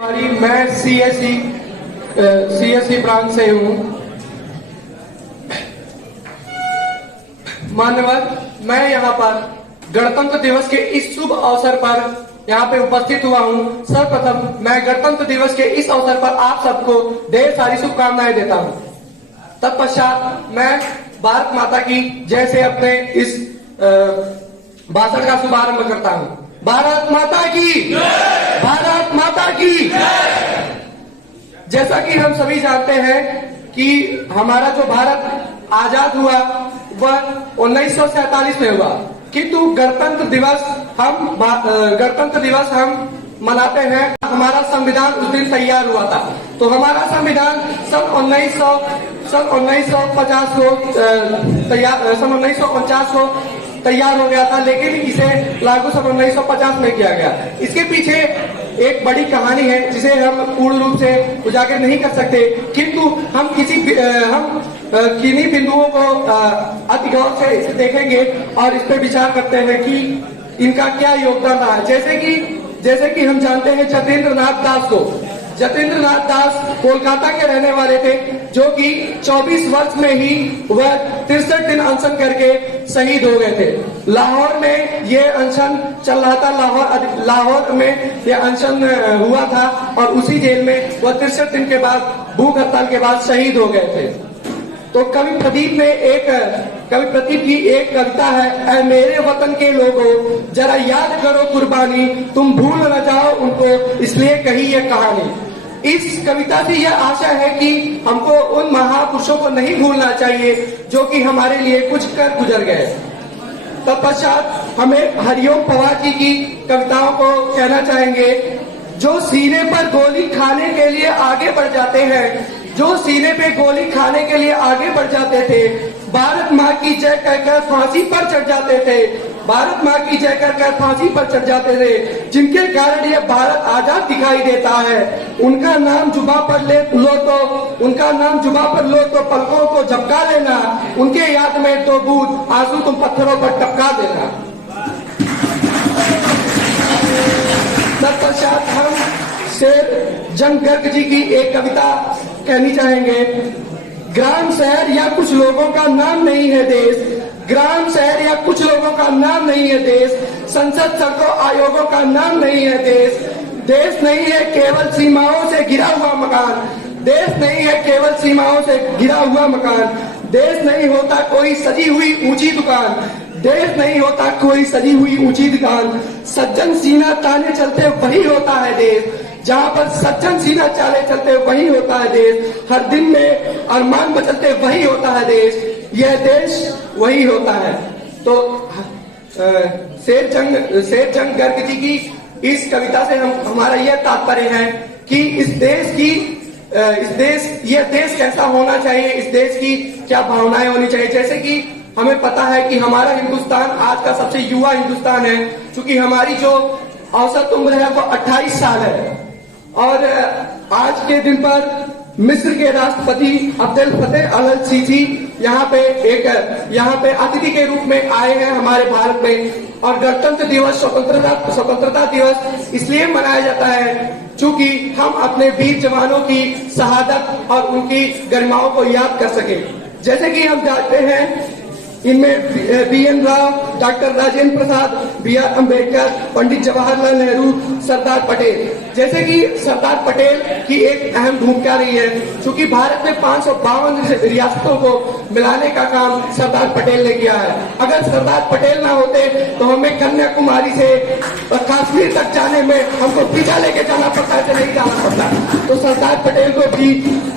मैं CSC branch से हूँ। मान्यवर, मैं यहाँ पर गणतंत्र दिवस के इस शुभ अवसर पर यहाँ पे उपस्थित हुआ हूँ। सर्वप्रथम मैं गणतंत्र दिवस के इस अवसर पर आप सबको ढेर सारी शुभकामनाएं देता हूँ। तत्पश्चात मैं भारत माता की जय से अपने इस भाषण का शुभारंभ करता हूँ। भारत माता की, भारत माता की। जैसा कि हम सभी जानते हैं कि हमारा जो भारत आजाद हुआ वह 1947 में हुआ, किंतु गणतंत्र दिवस हम मनाते हैं। हमारा संविधान उस दिन तैयार हुआ था, तो हमारा संविधान सन 1950 को तैयार हो गया था, लेकिन इसे लागू सन 1950 में किया गया। इसके पीछे एक बड़ी कहानी है जिसे हम पूर्ण रूप से उजागर नहीं कर सकते, किंतु हम किन्हीं बिंदुओं को अति गौर से इसे देखेंगे और इस पर विचार करते हैं कि इनका क्या योगदान रहा है। जैसे कि हम जानते हैं जतेंद्र नाथ दास कोलकाता के रहने वाले थे, जो कि 24 वर्ष में ही वह 63 दिन अनशन करके शहीद हो गए थे। लाहौर में ये अनशन चल रहा था, लाहौर में ये अनशन हुआ था और उसी जेल में वह 63 दिन के बाद भूख हड़ताल के बाद शहीद हो गए थे। तो कवि प्रदीप की एक कविता है, ऐ मेरे वतन के लोगों जरा याद करो कुर्बानी, तुम भूल न जाओ उनको इसलिए कही ये कहानी। इस कविता से यह आशा है कि हमको उन महापुरुषों को नहीं भूलना चाहिए जो कि हमारे लिए कुछ कर गुजर गए। तत्पश्चात हमें हरिओम पवार जी की कविताओं को कहना चाहेंगे। जो सीने पर गोली खाने के लिए आगे बढ़ जाते हैं, जो सीने पे गोली खाने के लिए आगे बढ़ जाते थे, भारत माँ की जय कहकर फांसी पर चढ़ जाते थे, भारत माँ की जय कहकर फांसी पर चढ़ जाते थे, जिनके कारण ये भारत आजाद दिखाई देता है। उनका नाम जुबा पर लो तो पलकों को झपका लेना, उनके याद में तो बूंद आंसू तुम पत्थरों पर टपका देना। तत्पश्चात हम शेर जंग गर्ग जी की एक कविता कहनी चाहेंगे। ग्राम शहर या कुछ लोगों का नाम नहीं है देश, ग्राम शहर या कुछ लोगों का नाम नहीं है देश, संसद सड़कों आयोगों का नाम नहीं है देश। देश नहीं है केवल सीमाओं से घिरा हुआ मकान, देश नहीं है केवल सीमाओं से घिरा हुआ मकान। देश नहीं होता कोई सजी हुई ऊंची दुकान, देश नहीं होता कोई सजी हुई ऊंची दुकान। सज्जन सीना ताने चलते वही होता है देश, जहाँ पर सज्जन सीना चाले चलते वही होता है देश। हर दिन में अरमान बचलते वही होता है देश, यह देश वही होता है। तो शेर जंग गर्ग जी की इस कविता से हमारा यह तात्पर्य है कि यह देश कैसा होना चाहिए, इस देश की क्या भावनाएं होनी चाहिए। जैसे कि हमें पता है कि हमारा हिंदुस्तान आज का सबसे युवा हिंदुस्तान है, क्योंकि हमारी जो औसत उम्र है वो 28 साल है। और आज के दिन पर मिस्र के राष्ट्रपति अब्देल फतेह अल सीसी यहाँ पे अतिथि के रूप में आए हैं हमारे भारत में। और गणतंत्र दिवस स्वतंत्रता दिवस इसलिए मनाया जाता है क्योंकि हम अपने वीर जवानों की शहादत और उनकी गरिमाओं को याद कर सके। जैसे कि हम जानते हैं इनमें BN. Rao, doctor Rajendra Prasad, B R. Ambedkar, Pandit Jawaharlal Nehru, Sardar Patel. जैसे कि सरदार पटेल की एक अहम भूमिका रही है, क्योंकि भारत में 552 रियासतों को मिलाने का काम सरदार पटेल ने किया है। अगर सरदार पटेल ना होते तो हमें कन्याकुमारी से कश्मीर तक जाने में हमको वीजा लेके जाना पड़ता है, नहीं जाना पड़ता। तो सरदार पटेल को भी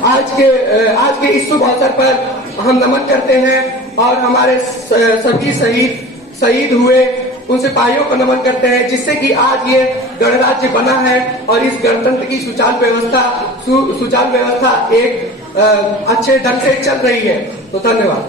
आज के इस शुभ अवसर पर हम नमन करते हैं और हमारे सभी शहीद हुए उन सिपाहियों को नमन करते हैं, जिससे कि आज ये गणराज्य बना है और इस गणतंत्र की सुचारू व्यवस्था एक अच्छे ढंग से चल रही है। तो धन्यवाद।